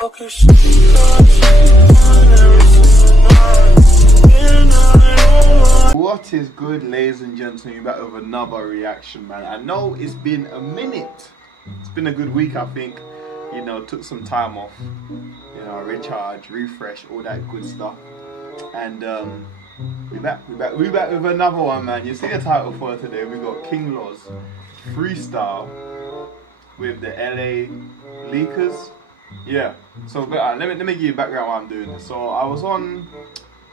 What is good, ladies and gentlemen? You're back with another reaction, man. I know it's been a minute. It's been a good week, I think. You know, took some time off. You know, recharge, refresh, all that good stuff. And we back with another one, man. You see the title for today. We got King Los Freestyle with the LA Leakers. Yeah. So let me give you background why I'm doing this. So I was on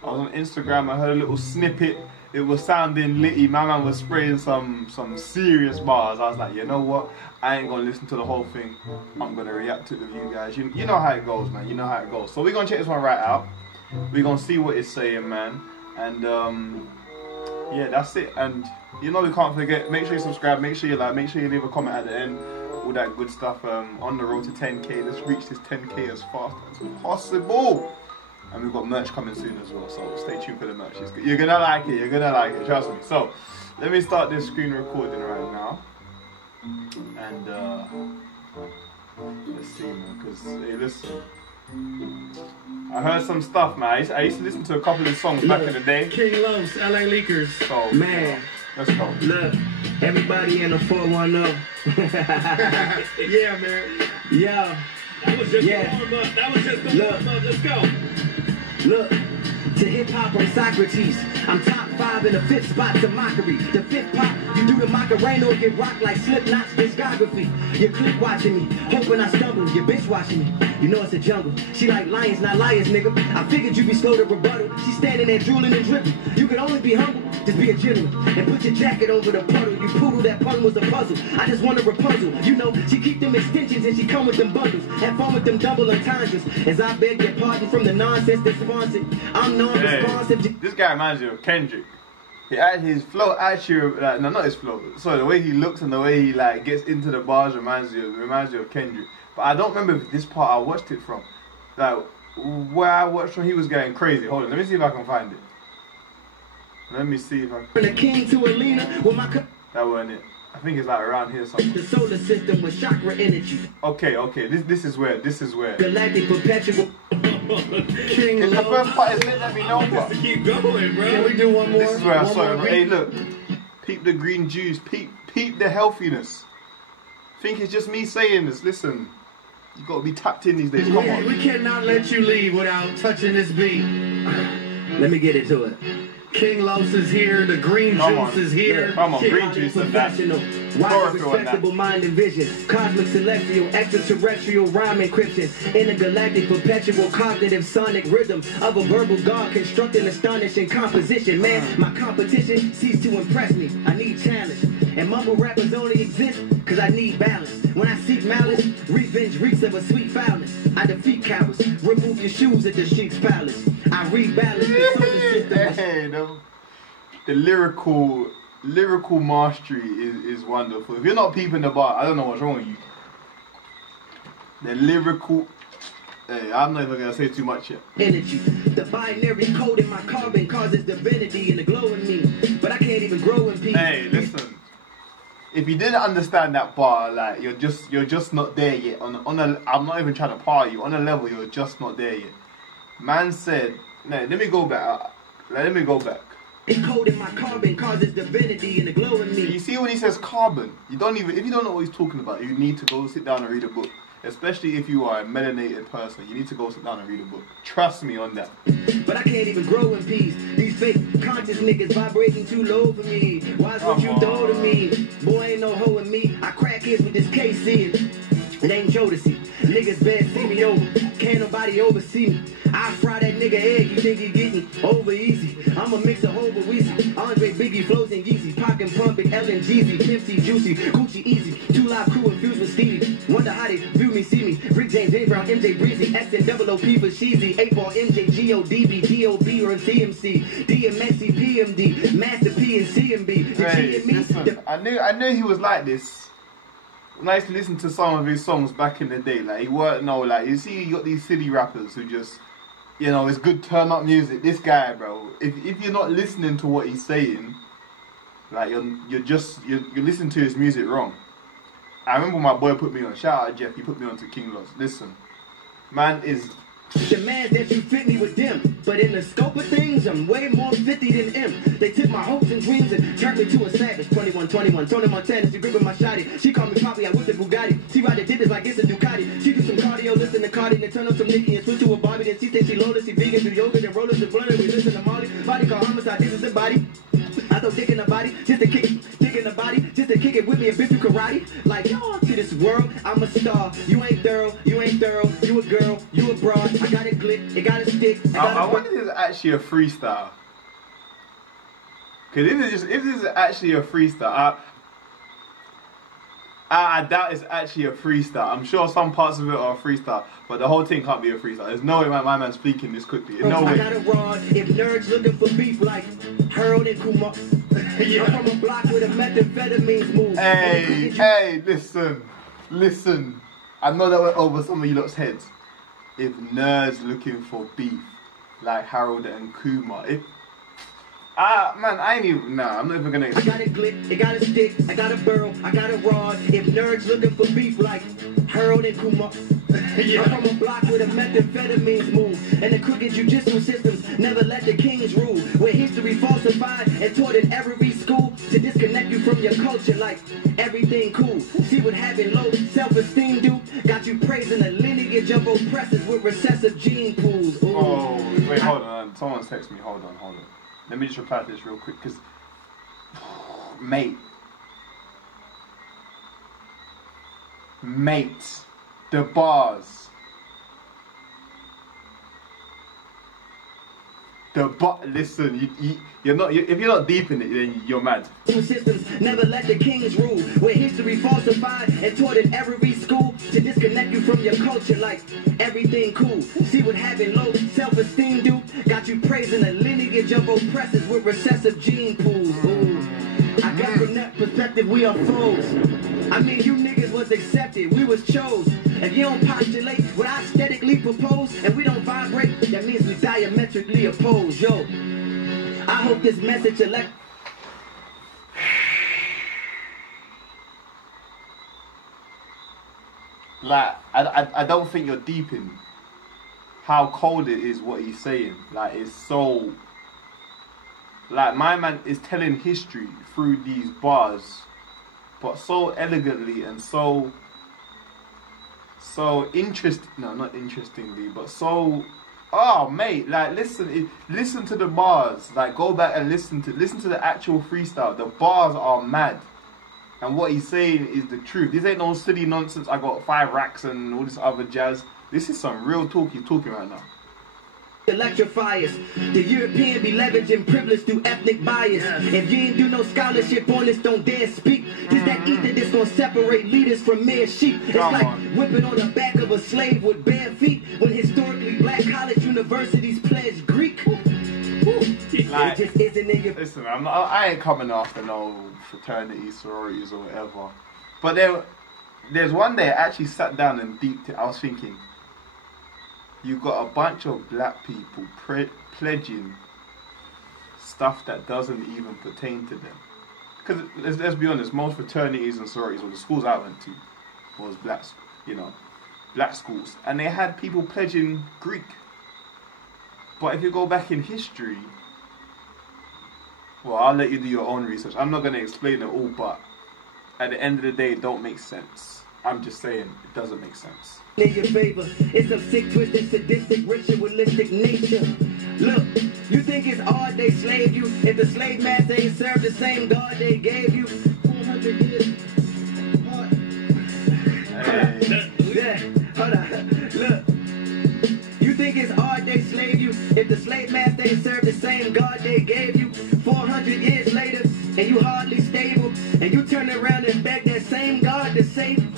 Instagram. I heard a little snippet. It was sounding litty. My man was spraying some serious bars. I was like, you know what? I ain't gonna listen to the whole thing. I'm gonna react to it with you guys. You know how it goes, man. You know how it goes. So we're gonna check this one right out. We're gonna see what it's saying, man. And yeah, that's it. And you know we can't forget. Make sure you subscribe. Make sure you like. Make sure you leave a comment at the end. All that good stuff. On the road to 10K. Let's reach this 10K as fast as possible. And we've got merch coming soon as well, so stay tuned for the merch. You're gonna like it, trust me. So, let me start this screen recording right now. And, let's see, man, because, hey, listen. I heard some stuff, man. I used to listen to a couple of songs back in the day. King Los, LA Leakers. So, man. Let's go. Look, everybody in the 410. Yeah, man. Yeah. That was just the warm up. That was just the warm up. Let's go. Look, to hip-hop I'm Socrates. I'm top 5 in the 5th spot to mockery. The 5th pop, you do the Macarena or get rocked like Slipknot's discography. You click watching me, hoping I stumble. Your bitch watching me, you know it's a jungle. She like lions, not liars, nigga. I figured you'd be slow to rebuttal. She's standing there drooling and dripping. You could only be humble, just be a gentleman. And put your jacket over the puddle. You poodle, that puddle was a puzzle. I just want a Rapunzel. You know, she keep them extensions and she come with them bundles. Have fun with them double entendres. As I beg your pardon from the nonsense that's sponsored. I'm non-responsive. Hey, this guy reminds you of Kendrick. His flow actually, like, no, not his flow. Sorry, the way he looks and the way he like gets into the bars reminds you of Kendrick. But I don't remember this part I watched it from. Like where I watched from, he was going crazy. Hold on, let me see if I can find it. Let me see if I can. The king to Alina with my that wasn't it. I think it's like around here somewhere. The solar system with chakra energy. Okay. This is where. Galactic perpetual. King If the first part is lit, let me know. Just to keep going, bro. Can we do one more? This is where I saw it. Hey, look. Peep the green juice. Peep the healthiness. Think it's just me saying this. Listen. You gotta be tapped in these days. Come on. We cannot let you leave without touching this beat. Let me get into it. King Los is here, the green juice is here. Come on, green juice is professional. Wide respectable mind and vision. Cosmic celestial, extraterrestrial rhyme encryption. Intergalactic perpetual cognitive sonic rhythm of a verbal god constructing astonishing composition. Man, my competition ceased to impress me. I need challenge. And mumble rappers only exist cause I need balance. When I seek malice, revenge reeks of a sweet foulness. I defeat cowards, remove your shoes at the Sheik's palace. I rebalance the solar system. Hey, the lyrical mastery is wonderful. If you're not peeping the bar, I don't know what's wrong with you. The lyrical. Hey, I'm not even gonna say too much yet. Energy. The binary code in my carbon causes divinity in the glow in me. But I can't even grow in peace. Hey, listen. If you didn't understand that bar, like you're just not there yet. On a, I'm not even trying to par you. On a level, you're just not there yet. Man said, no, let me go back. Let me go back. It's code in my carbon causes divinity in the glow in me. You see when he says carbon, if you don't know what he's talking about, you need to go sit down and read a book. Especially if you are a melanated person, you need to go sit down and read a book. Trust me on that. But I can't even grow in peace. These fake conscious niggas vibrating too low for me. Why's what you throw to me? Boy, ain't no hoe in me. I crack heads with this KC. It ain't Jodeci. Niggas bad see me over. Can't nobody oversee me. I fry that nigga egg, you think he getting over easy. I'm a mix of over Weezy. Andre, Biggie, Flows, and Yeezy. Pac and Pump, Big L and Jeezy. Pimpsy, Juicy, Gucci, Easy. 2 Live Crew infused with Stevie. Wonder how they view me, see me. Rick James, J Brown, MJ Breezy. SNOOP for Sheezy. 8-ball, MJ, GODB, DOB, or CMC. DMXC, PMD. Master P and CMB. The Hey, G and me. listen, I knew he was like this. When I used to listen to some of his songs back in the day, like he weren't like you see, you got these silly rappers who just, you know, it's good turn up music. This guy, bro, if you're not listening to what he's saying, like you're listening to his music wrong. I remember my boy put me on. Shout out Jeff, he put me on to King Los. Listen, Man is... Demands that you fit me with them. But in the scope of things, I'm way more 50 than him. They took my hopes and dreams and turned me to a savage. 21, Tony Montana, she gripping my shotty. She called me Poppy, I whipped the Bugatti. She ride the digits like it's a Ducati. She do some cardio, listen to Cardi, then turn up some Nicki and switch to a Barbie. Then she said she loaded, she vegan, do yoga, then rollers and blunt, and we listen to Molly. Body called homicide, this is the body. I throw dick in the body, just to kick it, dick in the body, just to kick it with me and bitch through karate. Like, yo, to this world, I'm a star. You ain't thorough, you a girl, you a broad. I got it glick, it got a stick. I wonder if this is actually a freestyle. Cause if this is actually a freestyle, I doubt it's actually a freestyle. I'm sure some parts of it are a freestyle, but the whole thing can't be a freestyle. There's no way my man's speaking this quickly. There's no way. I got a rod. If nerds looking for beef like Harold and Kumar. Yeah. I'm from a block with a methamphetamines move. Hey, listen. I know that went over some of you lot's heads. If nerds looking for beef like Harold and Kumar, man, I'm not even gonna. I got a glick, it got a stick, I got a burrow, I got a rod. If nerds looking for beef like Harold and Kumar. Yeah. I'm from a block with a methamphetamines move. And the crooked judicial systems never let the kings rule. Where history falsified and taught in every school to disconnect you from your culture like everything cool. See what having low self-esteem do? Got you praising the lineage of oppressors with recessive gene pools. Ooh. Oh, wait, hold on. Someone's texting me. Hold on. Let me just reply to this real quick, because, mate, the bars, listen, you're not, if you're not deep in it, then you're mad. Systems never let the kings rule, where history falsified and taught in every school to disconnect you from your culture like everything cool. See what having low self-esteem do? Got you praising the lineage of oppressors with recessive gene pools. Ooh. I guess from that perspective we are foes. I mean, you niggas was accepted, we was chose. If you don't postulate what I aesthetically propose, and we don't vibrate, that means we diametrically opposed. Yo, I hope this message elect. Like, I don't think you're deep in how cold it is what he's saying. Like, it's so... Like, my man is telling history through these bars, but so elegantly and so not interestingly, but so... Oh, mate, like, listen to the bars. Like, go back and listen to the actual freestyle. The bars are mad. And what he's saying is the truth. This ain't no silly nonsense. I got 5 racks and all this other jazz. This is some real talk he's talking right now. Electrifiers. The European be leveraging privilege through ethnic bias. If you ain't do no scholarship on this, don't dare speak. This that ether that's gonna separate leaders from mere sheep. It's like whipping on the back of a slave with bare feet when historically black college universities pledge Greek. Like, it just isn't in your... Listen, I ain't coming after no fraternities, sororities or whatever. But there's one day I actually sat down and deeped it. I was thinking, you've got a bunch of black people pledging stuff that doesn't even pertain to them. Because let's be honest, most fraternities and sororities, or the schools I went to, was black schools, and they had people pledging Greek. But if you go back in history, well, I'll let you do your own research. I'm not going to explain it all, but at the end of the day, it don't make sense. I'm just saying, it doesn't make sense. In your favor, it's some sick, twisted, sadistic, ritualistic nature. Look, you think it's odd they slaved you? If the slave master ain't served the same God they gave you, 400 years. Hold on. Look, you think it's odd they slaved you? If the slave master ain't served the same God they gave you, 400 years later, and you hardly stable, and you turn around and beg that same God to save you.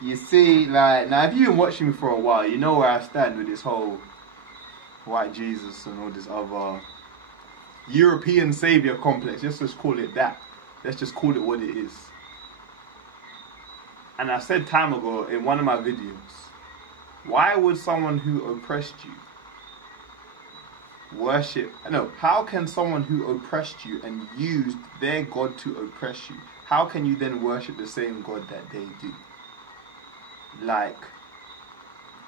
You see, like, now if you've been watching me for a while, you know where I stand with this whole white Jesus and all this other European savior complex. Let's just call it that. Let's just call it what it is. And I said time ago in one of my videos, why would someone who oppressed you worship? No, how can someone who oppressed you and used their God to oppress you, how can you then worship the same God that they do? Like,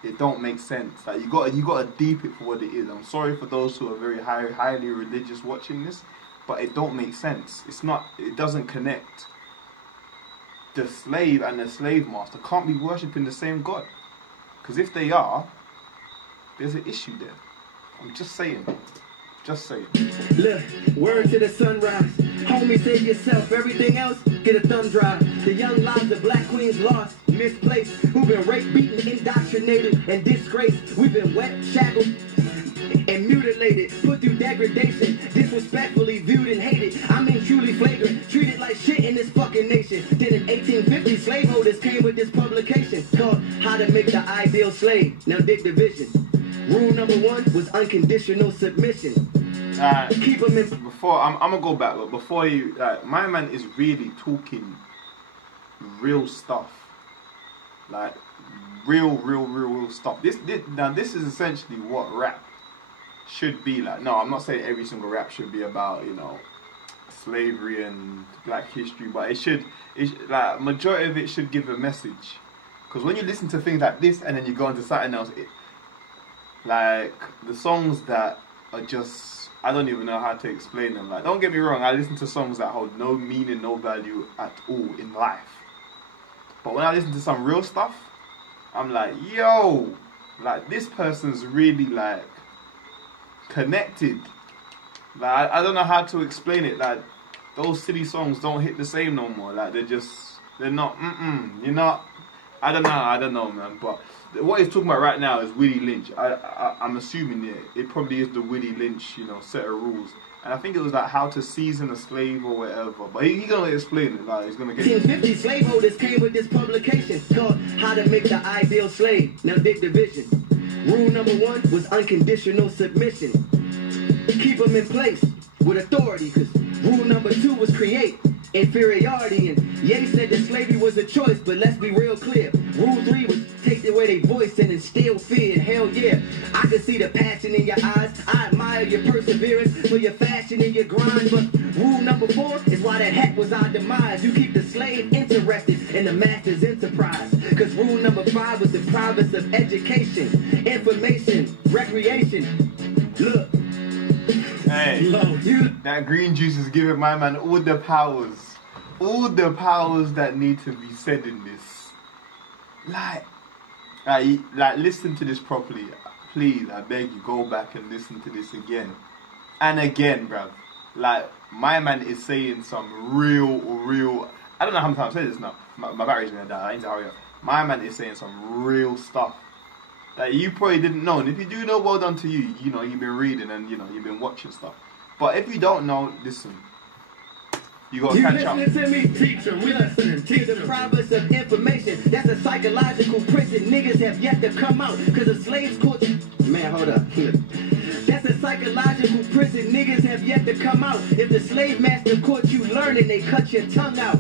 it don't make sense. Like, you gotta deep it for what it is. I'm sorry for those who are very highly religious watching this, but it don't make sense. It doesn't connect. The slave and the slave master can't be worshipping the same God. Because if they are, there's an issue there. I'm just saying. Just saying. Look, word to the sunrise. Homie, save yourself. Everything else, get a thumb drive. The young lives of black queens lost, misplaced. Who've been raped, beaten, indoctrinated, and disgraced. We've been wet, shackled, and mutilated. Put through degradation. Disrespectfully viewed and hated. I mean truly flagrant. Treated like shit in this fucking nation. Then in 1850, slaveholders came with this publication called How to Make the Ideal Slave. Now dig the vision. Rule number 1 was unconditional submission. Keep them in. Before I'm gonna go back, but before you, my man is really talking real stuff, like real stuff. This is essentially what rap should be like. No, I'm not saying every single rap should be about, you know, slavery and black history, but it should like majority of it should give a message. Because when you listen to things like this and then you go into something else, like the songs that are just, I don't even know how to explain them. Like, don't get me wrong, I listen to songs that hold no meaning, no value at all in life. But when I listen to some real stuff, I'm like, yo, like this person's really like connected. Like I don't know how to explain it. Like those silly songs don't hit the same no more. Like they're not. You're not. I don't know, man. But what he's talking about right now is Willie Lynch. I'm assuming it probably is the Willie Lynch, you know, set of rules. And I think it was like how to season a slave or whatever. But he's gonna explain it. Like he's gonna get. 1850 slaveholders came with this publication called How to Make the Ideal Slave. Now dig the vision. Rule number 1 was unconditional submission. Keep them in place with authority. Cause rule number 2 was create inferiority. And Ye said that slavery was a choice, but let's be real clear. Rule 3 was take away their voice and instill fear. Hell yeah, I can see the passion in your eyes. I admire your perseverance for your fashion and your grind. But rule number 4 is why that hat was our demise. You keep the slave interested in the master's enterprise. Cause rule number 5 was the province of education, information, recreation. Look. Hey, that green juice is giving my man all the powers that need to be said in this. Like listen to this properly, please. I beg you, go back and listen to this again and again, bruv. Like my man is saying some real. I don't know how many times I say this now. My battery's gonna die. I need to hurry up. My man is saying some real stuff that you probably didn't know, and if you do know, well done to you. You know, you've been reading and you know you've been watching stuff. But if you don't know, listen, you gotta catch up. You listening to me? Teach them. We listening. Teach the province of information. That's a psychological prison niggas have yet to come out. Cause the slaves caught you. Man, hold up. That's a psychological prison niggas have yet to come out. If the slave master caught you learning, they cut your tongue out.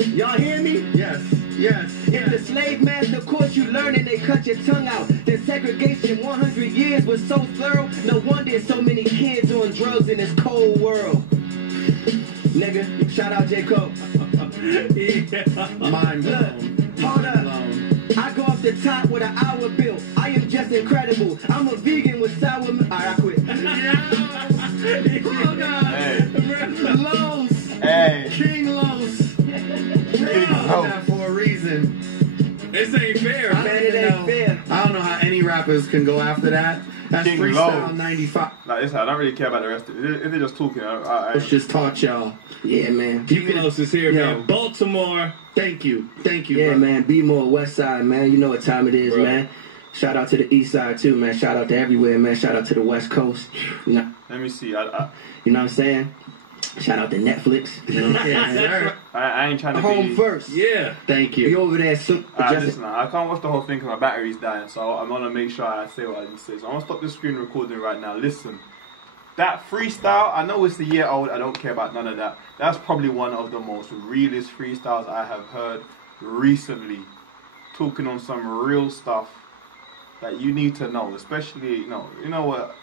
Y'all hear me? Yes. If the slave master caught you learning, they cut your tongue out. Then segregation 100 years was so thorough. No wonder so many kids on drugs in this cold world. Nigga, shout out J. Cole. Mind blown. Look, hold up. I go off the top with an hour bill. I am just incredible. I'm a vegan with sour milk. Alright, I quit. Oh God. Hey. Los. Hey. King Los. That for a reason. This ain't fair. I don't know how any rappers can go after that. That's King freestyle Los. 95. Like listen, I don't really care about the rest of it. If they're just talking, Let's just taught y'all. Yeah, man. King Los is here, Yo. man. Baltimore. Thank you, Yeah, bro. man. Be more West Side, man. You know what time it is, Bro. man. Shout out to the East Side too, man. Shout out to everywhere, man. Shout out to the West Coast. You know let me see. you know what I'm saying? Shout out to Netflix. You know what I'm saying? Yes, sir. I ain't trying to Home be. first. Yeah. Thank You you. over there soon. Listen, I can't watch the whole thing because my battery's dying, so I'm gonna make sure I say what I need to say. So I'm gonna stop the screen recording right now. Listen, that freestyle, I know it's a year old, I don't care about none of that. That's probably one of the most realest freestyles I have heard recently. Talking on some real stuff that you need to know, especially, you know what?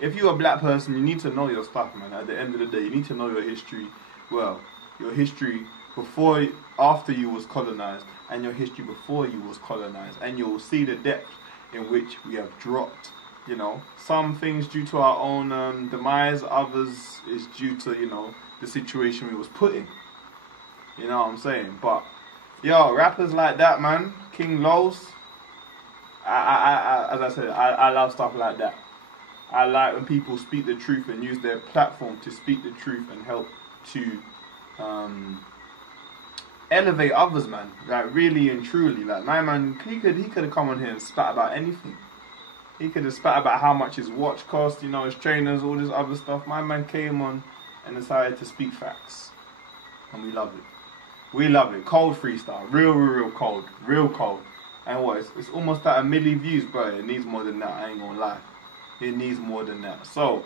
if you're a black person, you need to know your stuff, man. At the end of the day, you need to know your history. Well, your history before, after you was colonized, and your history before you was colonized, and you'll see the depth in which we have dropped. You know, some things due to our own demise, others is due to, you know, the situation we was put in. You know what I'm saying? But yo, rappers like that, man, King Los, as I said, I love stuff like that. I like when people speak the truth and use their platform to speak the truth and help to elevate others, man. Like, really and truly. Like, my man, he could have come on here and spat about anything. He could have spat about how much his watch cost, you know, his trainers, all this other stuff. My man came on and decided to speak facts. And we love it. We love it. Cold freestyle. Real cold. Real cold. And what? It's almost at 1 million views, bro. It needs more than that. I ain't gonna lie. It needs more than that. So,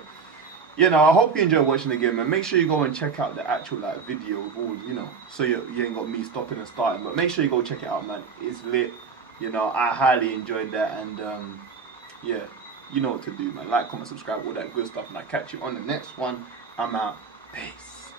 you know, I hope you enjoy watching the game, and make sure you go and check out the actual like video of all, you know, so you ain't got me stopping and starting. But make sure you go check it out, man. It's lit. You know, I highly enjoyed that, and yeah, you know what to do, man. Like, comment, subscribe, all that good stuff, and I'll catch you on the next one. I'm out. Peace.